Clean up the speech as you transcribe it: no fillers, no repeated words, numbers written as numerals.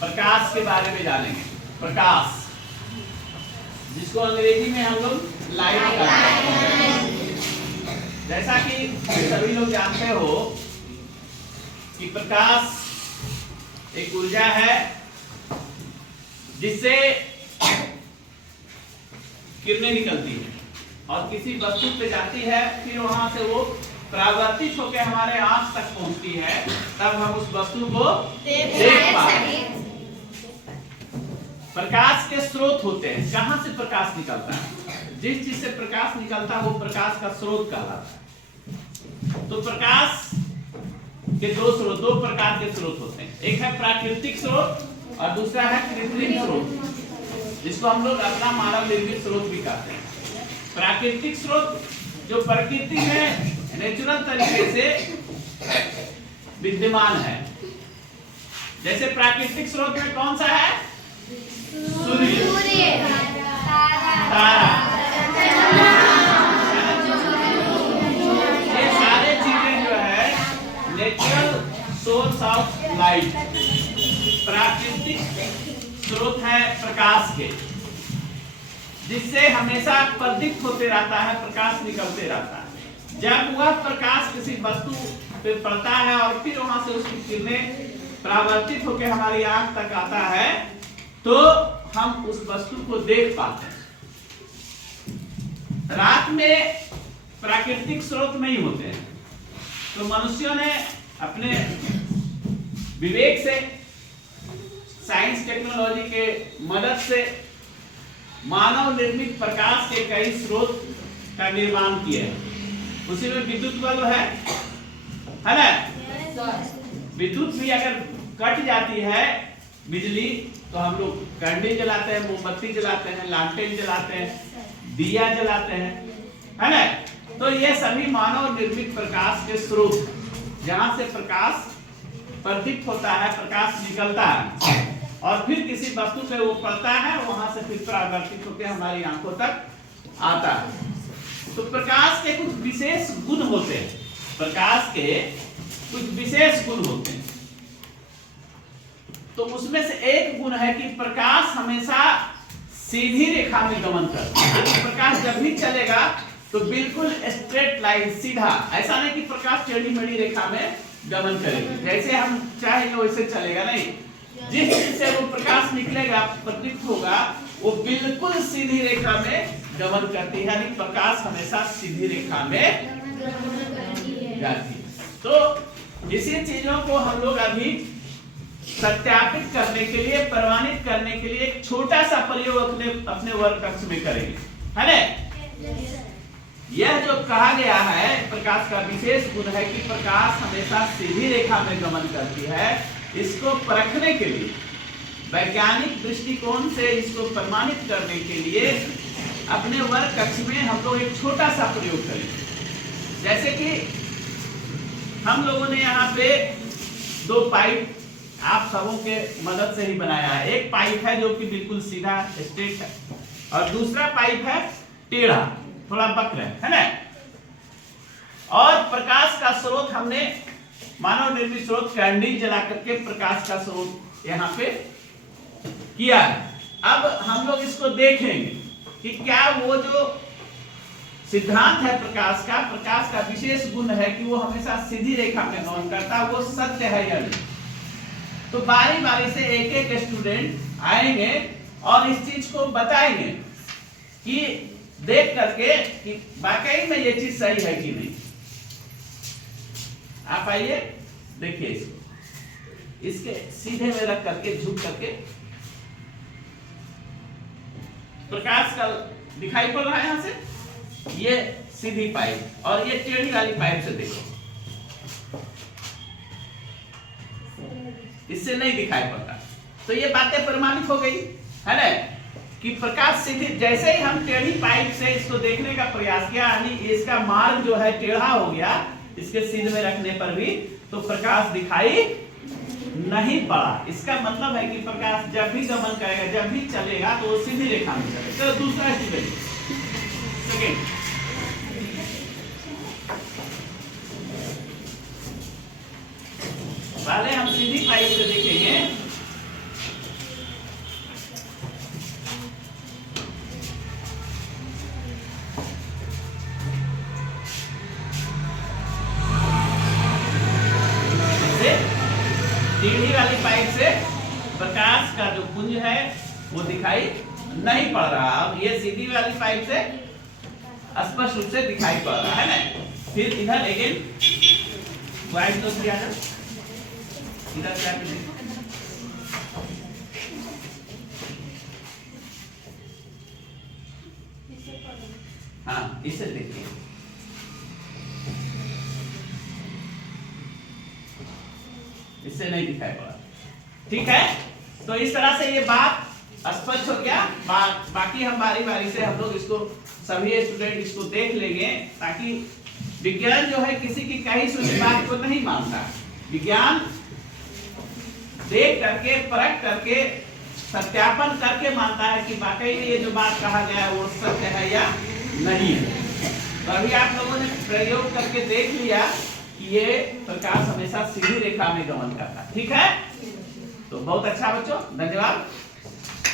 प्रकाश के बारे में जानेंगे। प्रकाश, जिसको अंग्रेजी में हम लोग लाइट कहते हैं। जैसा कि सभी लोग जानते हो कि प्रकाश एक ऊर्जा है जिससे किरणें निकलती है और किसी वस्तु पे जाती है, फिर वहां से वो परावर्तित होकर हमारे आंख तक पहुंचती है, तब हम उस वस्तु को देख पाते हैं। प्रकाश के स्रोत होते हैं। कहां से प्रकाश निकलता है? जिस चीज से प्रकाश निकलता है वो प्रकाश का स्रोत कहलाता है। तो प्रकाश के दो प्रकार के स्रोत होते हैं। एक है प्राकृतिक स्रोत और दूसरा है कृत्रिम स्रोत, जिसको हम लोग अपना मानव निर्मित स्रोत भी कहते हैं। प्राकृतिक स्रोत जो प्रकृति में नेचुरल तरीके से विद्यमान है। जैसे प्राकृतिक स्रोत में कौन सा है? सूर्य, तारा, ये सारे चीजें जो है नेचुरल सोर्स ऑफ लाइट, प्राकृतिक स्रोत है प्रकाश के, जिससे हमेशा प्रदीप्त होते रहता है, प्रकाश निकलते रहता है। जब वह प्रकाश किसी वस्तु पे पड़ता है और फिर वहां से उसकी किरणें परावर्तित होकर हमारी आंख तक आता है, तो हम उस वस्तु को देख पाते हैं। रात में प्राकृतिक स्रोत नहीं होते हैं, तो मनुष्यों ने अपने विवेक से, साइंस टेक्नोलॉजी के मदद से मानव निर्मित प्रकाश के कई स्रोत का निर्माण किया है। उसी में विद्युत बल्ब है ना? विद्युत भी अगर कट जाती है बिजली, तो हम लोग कैंडल जलाते हैं, मोमबत्ती जलाते हैं, लालटेन जलाते हैं, दिया जलाते हैं, है ना? तो ये सभी मानव निर्मित प्रकाश के स्रोत, जहां से प्रकाश प्रदीप्त होता है, प्रकाश निकलता है और फिर किसी वस्तु पे वो पड़ता है, वहां से फिर परावर्तित होकर हमारी आंखों तक आता है। तो प्रकाश के कुछ विशेष गुण होते हैं। प्रकाश के कुछ विशेष गुण होते हैं। तो उसमें से एक गुण है कि प्रकाश हमेशा सीधी रेखा में गमन करता है। प्रकाश जब भी चलेगा तो बिल्कुल स्ट्रेट लाइन, सीधा, ऐसा नहीं कि प्रकाश टेढ़ी मेढ़ी रेखा में गमन करेगा, जैसे हम चाहेंगे वैसे चलेगा नहीं। जिस चीज से वो प्रकाश निकलेगा, प्रदीप्त होगा, वो बिल्कुल सीधी रेखा में गमन करती है, यानी प्रकाश हमेशा सीधी रेखा में जाती है। तो इसी चीजों को हम लोग अभी सत्यापित करने के लिए, प्रमाणित करने के लिए एक छोटा सा प्रयोग अपने वर्ग कक्ष में करेंगे, है ना? यह जो कहा गया है प्रकाश का विशेष गुण है कि प्रकाश हमेशा सीधी रेखा में गमन करती है। इसको परखने के लिए, वैज्ञानिक दृष्टिकोण से इसको प्रमाणित करने के लिए अपने वर्ग कक्ष में हम लोग एक छोटा सा प्रयोग करेंगे। जैसे कि हम लोगों ने यहाँ पे दो पाइप आप सबों के मदद से ही बनाया है। एक पाइप है जो कि बिल्कुल सीधा स्ट्रेट है और दूसरा पाइप है टेढ़ा, थोड़ा वक्र है ना? और प्रकाश का स्रोत हमने मानव निर्मित स्रोत कैंडल जला करके प्रकाश का स्रोत यहाँ पे किया है। अब हम लोग इसको देखेंगे कि क्या वो जो सिद्धांत है प्रकाश का विशेष गुण है कि वो हमेशा सीधी रेखा में गमन करता है, वो सत्य है या नहीं। तो बारी बारी से एक एक स्टूडेंट आएंगे और इस चीज को बताएंगे कि देख करके कि वाकई में ये चीज सही है कि नहीं। आप आइए, देखिए इसको, इसके सीधे में रख करके, झुक करके प्रकाश का दिखाई पड़ रहा है यहां से, ये सीधी पाइप और ये टेढ़ी वाली पाइप से देखो, इससे नहीं दिखाई पड़ता। तो ये बातें प्रमाणित हो गई है ना कि प्रकाश सीधी, जैसे ही हम टेढ़ी पाइप से इसको देखने का प्रयास किया, यानी इसका मार्ग जो है टेढ़ा हो गया इसके सीधे में रखने पर भी, तो प्रकाश दिखाई नहीं पड़ा। इसका मतलब है कि प्रकाश जब भी गमन करेगा, जब भी चलेगा, तो वो सीधी रेखा में चलेगा। तो दूसरा स्टूडेंट सेकेंड, पहले हम सीधी पाइप से देखेंगे टेढ़ी वाली पाइप से प्रकाश का जो पुंज है वो दिखाई नहीं पड़ रहा, अब ये सीधी वाली पाइप से स्पष्ट रूप से दिखाई पड़ रहा है ना। फिर इधर अगेन वाइट नोट किया जाए, इधर क्या करें, हाँ इसे देखिए, इससे नहीं दिखाई पड़ा, ठीक है। तो इस तरह से ये बात स्पष्ट हो गया। बाकी हम बारी बारी से हम लोग इसको सभी स्टूडेंट इसको देख लेंगे, ताकि विज्ञान जो है किसी की कही सुनी बात को नहीं मानता, विज्ञान देख करके परख करके सत्यापन करके मानता है कि वाकई में ये जो बात कहा गया है वो सत्य है या नहीं है। तो अभी आप लोगों ने प्रयोग करके देख लिया कि ये प्रकाश हमेशा सीधी रेखा में गमन करता है, ठीक है। तो बहुत अच्छा बच्चों, धन्यवाद।